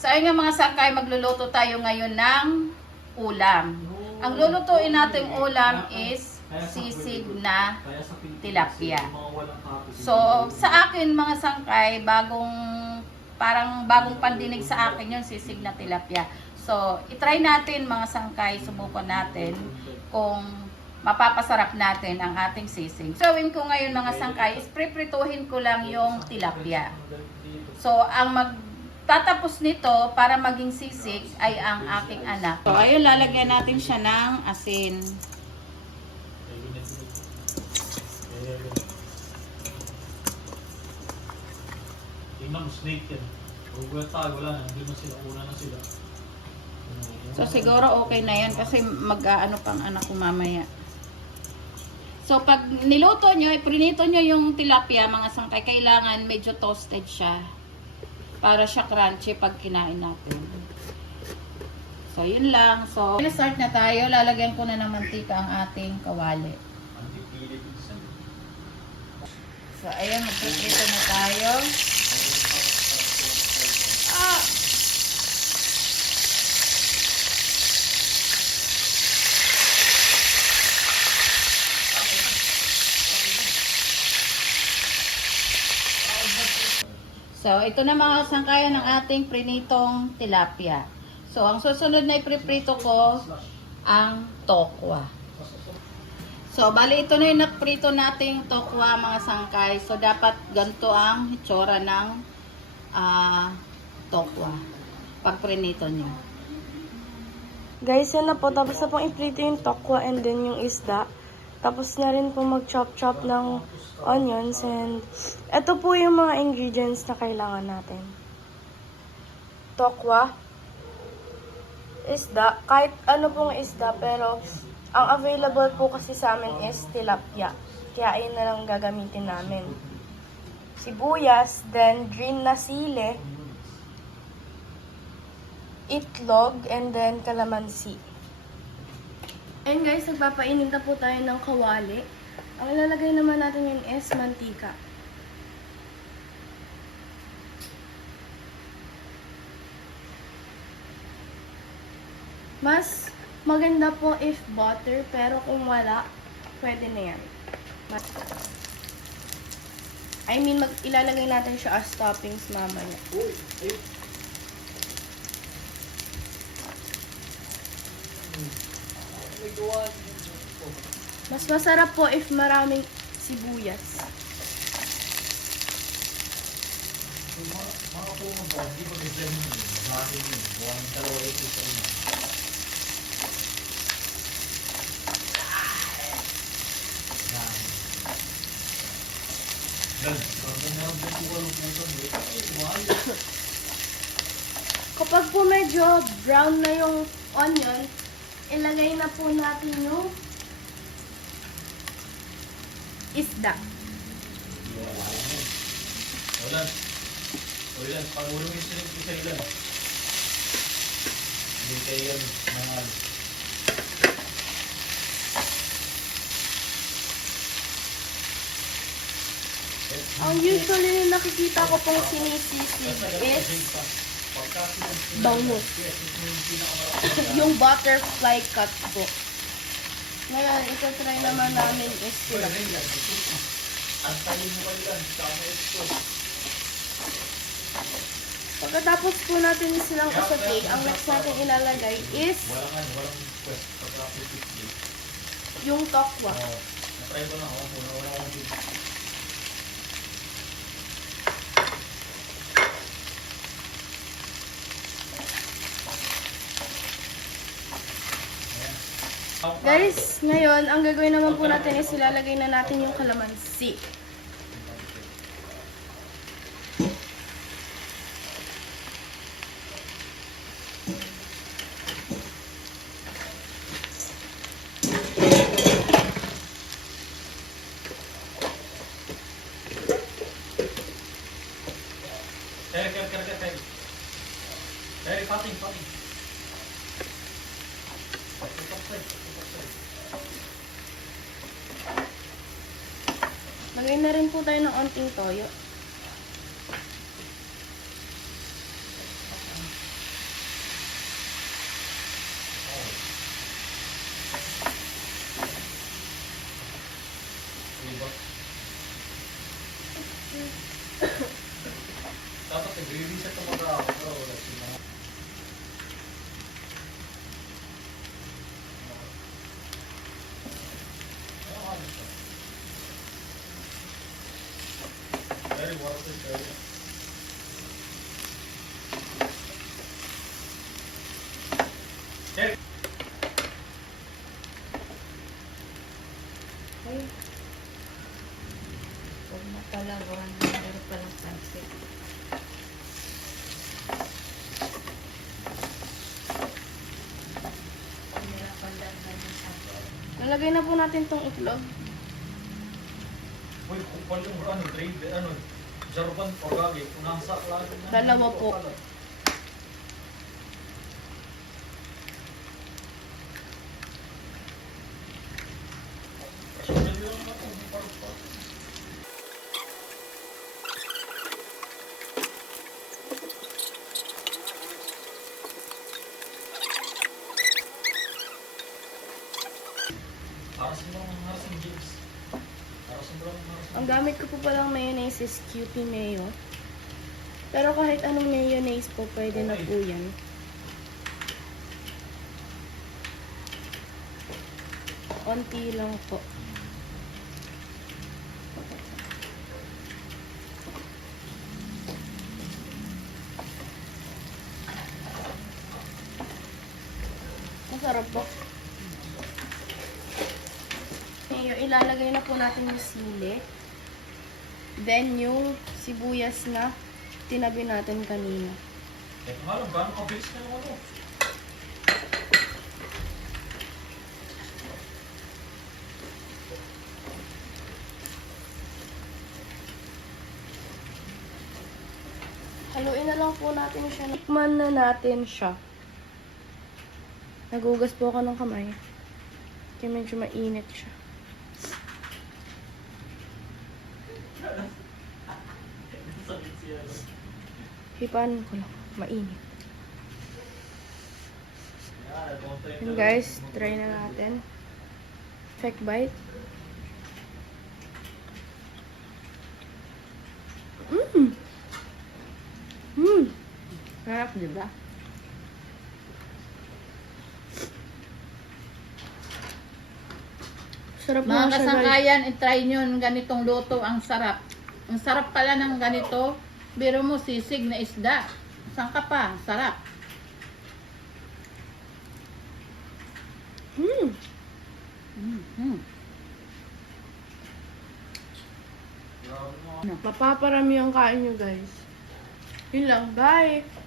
So ayun nga mga sangkay, magluluto tayo ngayon ng ulam. Ang lulutuin nating ulam is sisig na tilapia. So sa akin mga sangkay, parang bagong pandinig sa akin yung sisig na tilapia. So itry natin mga sangkay, subukan natin kung mapapasarap natin ang ating sisig. So gawin ko ngayon mga sangkay is priprituhin ko lang yung tilapia. So ang tatapos nito para maging sisig ay ang aking anak. So ayun, lalagyan natin siya ng asin. Tingnan mo, snake yan. Huwag tayo, wala na. Hindi na sila, una na sila. So siguro okay na yan kasi mag-aano pang anak ko mamaya. So pag niluto nyo, prinito nyo yung tilapia mga sangkay, kailangan medyo toasted siya. Para siya crunchy pag kinain natin. So, yun lang. So, start na tayo. Lalagyan ko na ng mantika ang ating kawali. So, ayan. Magpiprito na tayo. Ah! So, ito na mga sangkayan ng ating prinitong tilapia. So, ang susunod na ipriprito ko, ang tokwa. So, bali ito na yung naprito nating tokwa mga sangkay. So, dapat ganito ang itsura ng tokwa. Pag prinito nyo. Guys, yan na po. Tapos na pong iprito yung tokwa and then yung isda. Tapos na rin po mag-chop-chop ng onions and ito po yung mga ingredients na kailangan natin. Tokwa, isda, kahit ano pong isda pero ang available po kasi sa amin is tilapia. Kaya ayun na lang gagamitin namin. Sibuyas, then green na sili, itlog, and then kalamansi. And guys, nagpapainit na po tayo ng kawali. Ang ilalagay naman natin yun is mantika. Mas maganda po if butter, pero kung wala, pwede na yan. Ilalagay natin siya as toppings mamaya. Mas masarap po if maraming sibuyas. Mga po mga hindi ko design mo yun. Bakit yun? Buwan talawa ito sa inyo. Kapag po medyo brown na yung onion, ilagay na po natin yung isda. Ulan, pangulong yung sinip isa ilan. Hindi kayo yan, mga Ang usually na nakikita ko pong sinisisig is bangus. Yung butterfly cut po. Ngayon, ito-try naman namin is tilapia. antayin mo kayo lang, sama ito. Pagkatapos po natin silang isaute, ang next natin ilalagay is Walang quest. yung tokwa. Natry ko na ako, wala akong dito. Guys, ngayon, ang gagawin naman po natin is ilalagay na natin yung kalamansi. Pating. Lagay na rin po tayo ng onting toyo. Ay. Huwag na pala, meron palang pansit. Nalagay na po natin tong itlog. Uy, kung pala yung ano, trade, ano, jarupan o lagi, kung nasa lagi na. Dalawa po. Para sa mga Harrison James. Para sa mga Harrison Ang gamit ko po palang mayonnaise is Kewpie Mayo. Pero kahit anong mayonnaise po, pwede na po yan. Konti lang po. Masarap po. Ngayon, ilalagay na po natin yung sili. Then, yung sibuyas na tinabi natin kanina. Eh, alam, gano'ng kabilis na yung ano? Haluin na lang po natin siya. Tikman na natin siya. Nagugas po ako ng kamay. Kaya medyo mainit siya. Hipan ko lang. Mainit. Yun guys, try na natin. Perfect bite. Sarap, di ba? Sarap Mga na siya guys. kasangkayan, i-try nyo yung ganitong luto. Ang sarap. Ang sarap pala ng ganito. Biro mo sisig na isda. Saan ka pa? Sarap. Mapaparami ang kain nyo guys. Yun lang. Bye!